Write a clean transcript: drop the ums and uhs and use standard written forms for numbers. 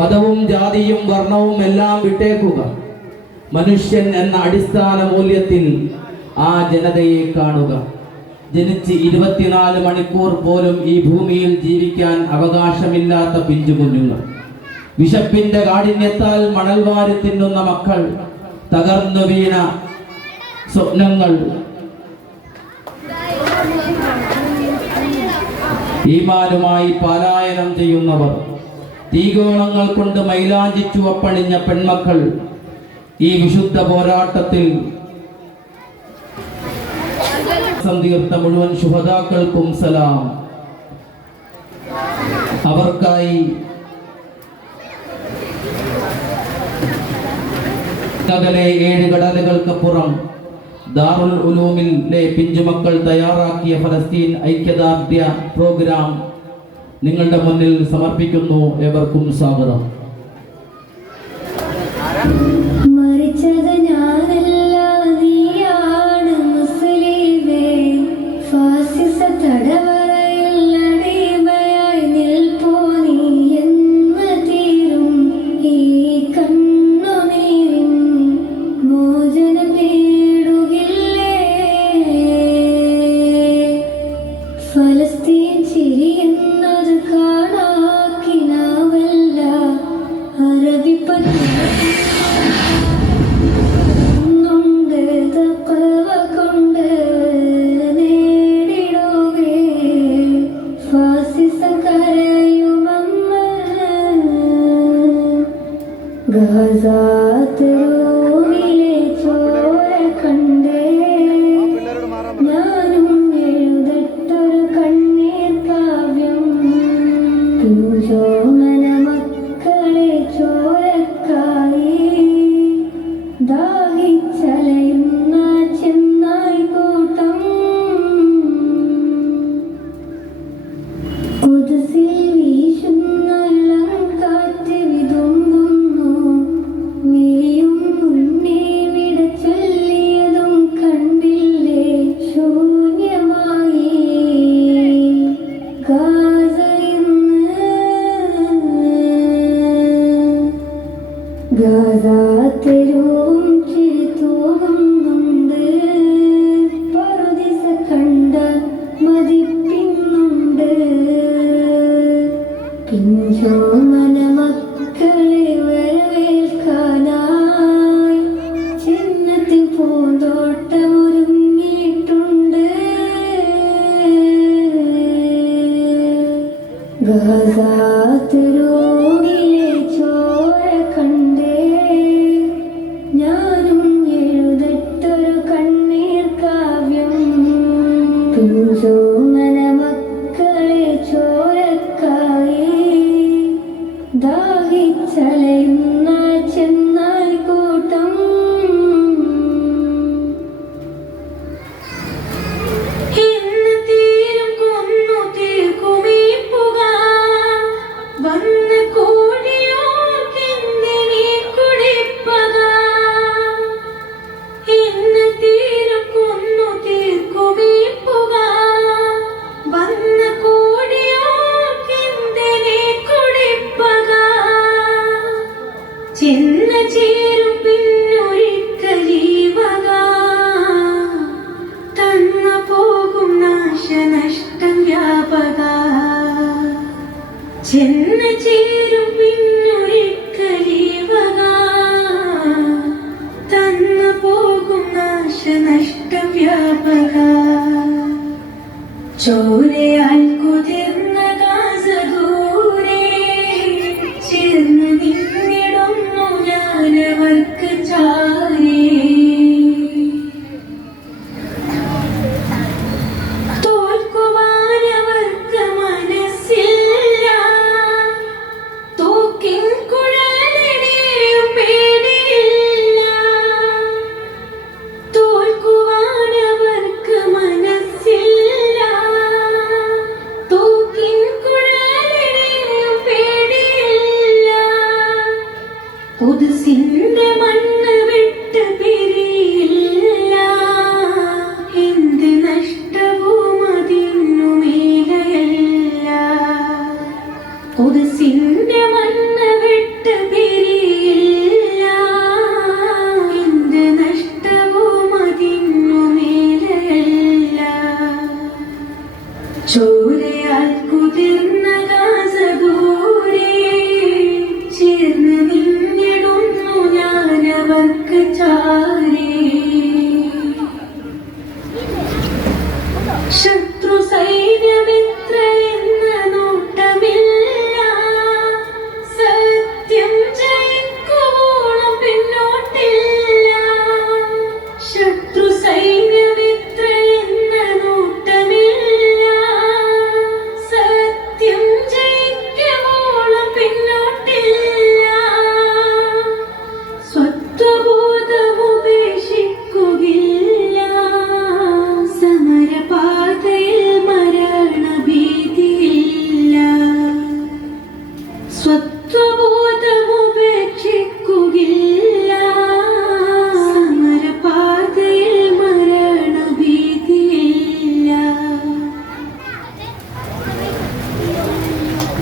മതവും ജാതിയും വർണ്ണവും എല്ലാം വിട്ടേക്കുക. മനുഷ്യൻ എന്ന അടിസ്ഥാന മൂല്യത്തിൽ ആ ജനതയെ കാണുക. ജനിച്ച് 24 മണിക്കൂർ പോലും ഈ ഭൂമിയിൽ ജീവിക്കാൻ അവകാശമില്ലാത്ത പിഞ്ചുകുഞ്ഞുങ്ങൾ, വിശപ്പിന്റെ കാഠിന്യത്താൽ മണൽ വാരി തിന്നുന്ന മക്കൾ, തകർന്നു വീണ സ്വപ്നങ്ങൾ, ഈമാനുമായി പലായനം ചെയ്യുന്നവർ, തീകോണങ്ങൾ കൊണ്ട് മൈലാഞ്ചി ചുവപ്പണിഞ്ഞ പെൺമക്കൾ, ഈ വിശുദ്ധ പോരാട്ടത്തിൽ തീർത്ത മുഴുവൻ ശുഹദാക്കൾക്കും സലാം. അവർക്കായി അകലെ 7 കടലുകൾക്കപ്പുറം ദാറുൽ ഉലൂമിലെ പിഞ്ചുമക്കൾ തയ്യാറാക്കിയ ഫലസ്തീൻ ഐക്യദാർഢ്യ പ്രോഗ്രാം നിങ്ങളുടെ മുന്നിൽ സമർപ്പിക്കുന്നു. ഏവർക്കും സ്വാഗതം. മരിച്ചത് ഞാനല്ല, നീയാണ് മുസ്ലിമേ. ഫാസിസ തടവറയിൽ അടിമയായി നിൽപ്പോ നീ എന്ന് തീരും ഈ കണ്ണുനീരിൻ മോചനം നേടുകില്ലേ. ഫലസ്തീൻ ചിരിയെന്നത് കാണാക്കിനാവല്ല, അറബിപ്പറ്റി ഗാസാത്തിലൂമിലെ ചോര കണ്ടേ ഞാനും എഴുതട്ടൊരു കണ്ണീർ കാവ്യം. പിഞ്ചോമന മക്കളെ ചോരക്കായി ദാഹിച്ചലയുന്ന ചെന്നായി കൂട്ടം. കുതിസിൽ വീശുന്ന കാറ്റ് വിതുമ്പുന്നു, വിരിയും മുന്നേ വിട ചൊല്ലിയതും കണ്ടില്ലേ ശൂന്യമായി ഗാസ ഇന്ന്. ഗാസാത്തിലും ചിരി തൂകുന്നുണ്ട്, പറുദിസ കണ്ട മതിപ്പിന്നുണ്ട്. പിഞ്ചോമന മക്കളെ വരവേൽക്കാനായി ചിന്നത്തിൻ പൂന്തോട്ടമൊരുങ്ങിയിട്ടുണ്ട്. ഗാസാത്തിലൂമിലെ ചോര കണ്ടേ ഞാനും എഴുതട്ടൊരു കണ്ണീർ കാവ്യം. പിഞ്ചോമന മക്കളെ ചോരക്കായി ദാഹിച്ചലയുന്ന ചെന്നായി കൂട്ടം. ഇന്ന് തീരം കൊന്നു തീർക്കുമീ പുക, വന്ന് കൂടിയോർക്കെന്തിനീ കുടിപ്പക. ഇന്ന് തീരം കൊന്നു തീർക്കുമീ പുക, വന്ന് കൂടിയോർക്കെന്തിനീ കുടിപ്പക. ചെന്ന ചേരും പിന്നൊരിക്ക ജീവക, തന്നു പോകും നാശനഷ്ടം വ്യാപക. ചെന്ന ചേരും പിന്നൊരിക്ക ജീവക, തന്നു പോകും നാശനഷ്ടം വ്യാപക. ചോരയാൽ കുതിർന്ന ഗാസ ദൂരെ ചേർന്ന് നിന്നിടുന്നു ഞാനവർക്ക് ചാരേ. തോൽക്കുവാനവർക്ക് മനസ്സില്ല, തോക്കിൻ കുഴലിനെയും പേടിയില്ല. തോൽക്കുവാനവർക്ക് മനസ്സില്ല, തോക്കിൻ കുഴലിനെയും പേടിയില്ല. കുദ്സിന്റെ